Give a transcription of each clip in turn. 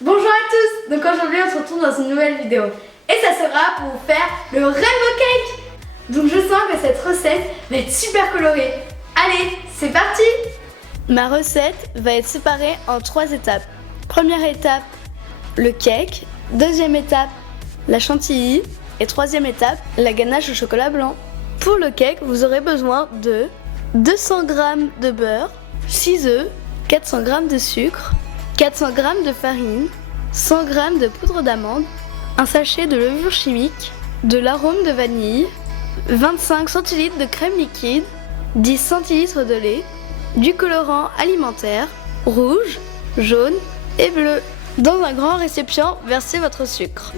Bonjour à tous. Donc aujourd'hui on se retrouve dans une nouvelle vidéo. Et ça sera pour vous faire le rainbow cake. Donc je sens que cette recette va être super colorée. Allez, c'est parti. Ma recette va être séparée en 3 étapes. Première étape, le cake. Deuxième étape, la chantilly. Et troisième étape, la ganache au chocolat blanc. Pour le cake, vous aurez besoin de 200 g de beurre, 6 œufs, 400 g de sucre, 400 g de farine, 100 g de poudre d'amande, un sachet de levure chimique, de l'arôme de vanille, 25 cl de crème liquide, 10 cl de lait, du colorant alimentaire, rouge, jaune et bleu. Dans un grand récipient, versez votre sucre,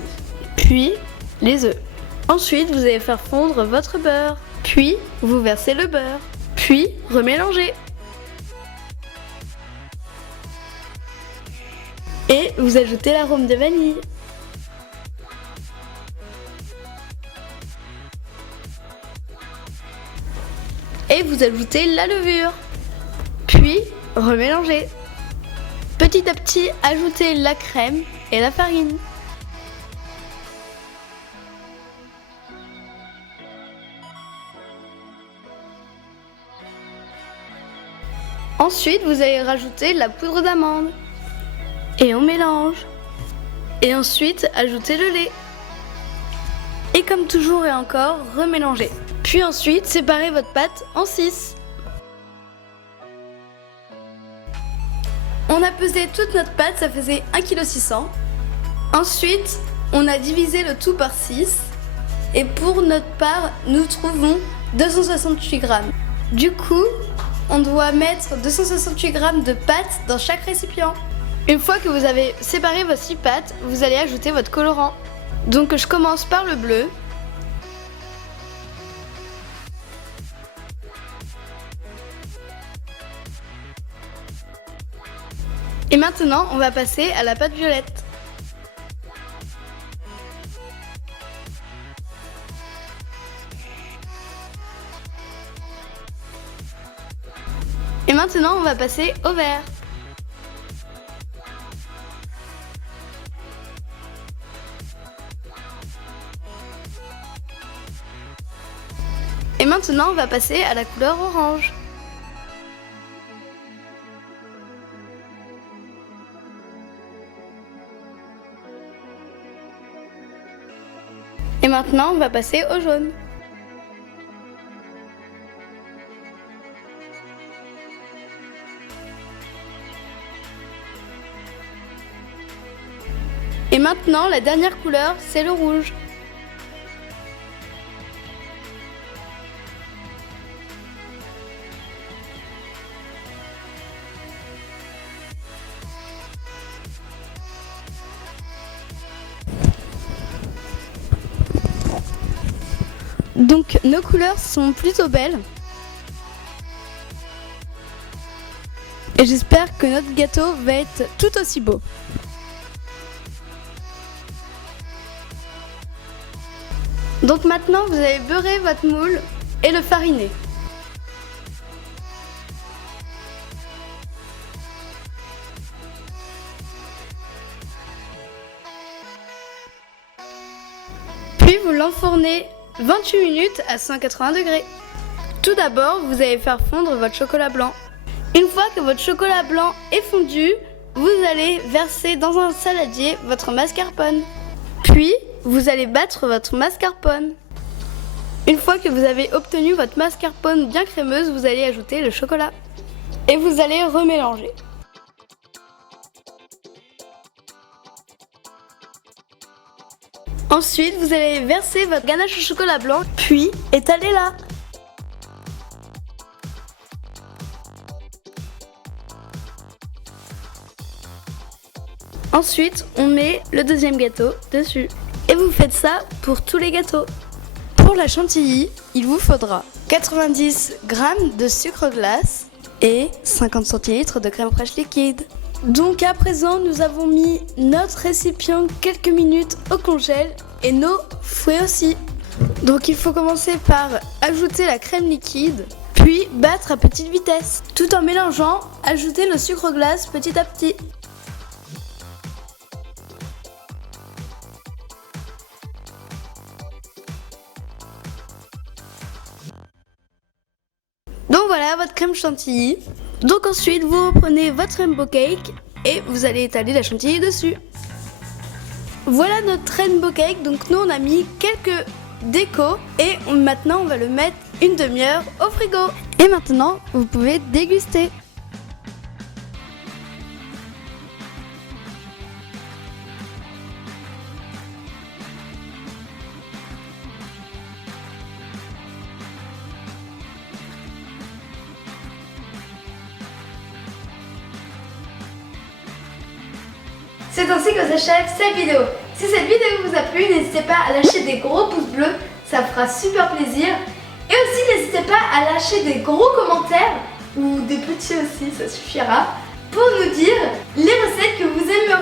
puis les œufs. Ensuite, vous allez faire fondre votre beurre, puis vous versez le beurre, puis remélangez. Et vous ajoutez l'arôme de vanille. Et vous ajoutez la levure. Puis remélangez. Petit à petit, ajoutez la crème et la farine. Ensuite, vous allez rajouter la poudre d'amande. Et on mélange. Et ensuite, ajoutez le lait. Et comme toujours et encore, remélangez. Puis ensuite, séparez votre pâte en 6. On a pesé toute notre pâte, ça faisait 1,6 kg. Ensuite, on a divisé le tout par 6. Et pour notre part, nous trouvons 268 g. Du coup, on doit mettre 268 g de pâte dans chaque récipient. Une fois que vous avez séparé vos 6 pâtes, vous allez ajouter votre colorant. Donc je commence par le bleu. Et maintenant, on va passer à la pâte violette. Et maintenant, on va passer au vert. Et maintenant, on va passer à la couleur orange. Et maintenant, on va passer au jaune. Et maintenant, la dernière couleur, c'est le rouge. Donc nos couleurs sont plutôt belles. Et j'espère que notre gâteau va être tout aussi beau. Donc maintenant vous allez beurrer votre moule et le fariner. Puis vous l'enfournez 28 minutes à 180 degrés. Tout d'abord, vous allez faire fondre votre chocolat blanc. Une fois que votre chocolat blanc est fondu, vous allez verser dans un saladier votre mascarpone. Puis, vous allez battre votre mascarpone. Une fois que vous avez obtenu votre mascarpone bien crémeuse, vous allez ajouter le chocolat. Et vous allez remélanger. Ensuite, vous allez verser votre ganache au chocolat blanc, puis étalez-la. Ensuite, on met le deuxième gâteau dessus. Et vous faites ça pour tous les gâteaux. Pour la chantilly, il vous faudra 90 g de sucre glace et 50 cl de crème fraîche liquide. Donc à présent, nous avons mis notre récipient quelques minutes au congèle et nos fouets aussi. Donc il faut commencer par ajouter la crème liquide, puis battre à petite vitesse. Tout en mélangeant, ajoutez le sucre glace petit à petit. voilà votre crème chantilly. Donc ensuite vous prenez votre rainbow cake et vous allez étaler la chantilly dessus. Voilà notre rainbow cake, donc nous on a mis quelques décos et maintenant on va le mettre une demi-heure au frigo. Et maintenant vous pouvez déguster. C'est ainsi que s'achève cette vidéo. Si cette vidéo vous a plu, n'hésitez pas à lâcher des gros pouces bleus, ça fera super plaisir. Et aussi n'hésitez pas à lâcher des gros commentaires, ou des petits aussi, ça suffira, pour nous dire les recettes que vous aimeriez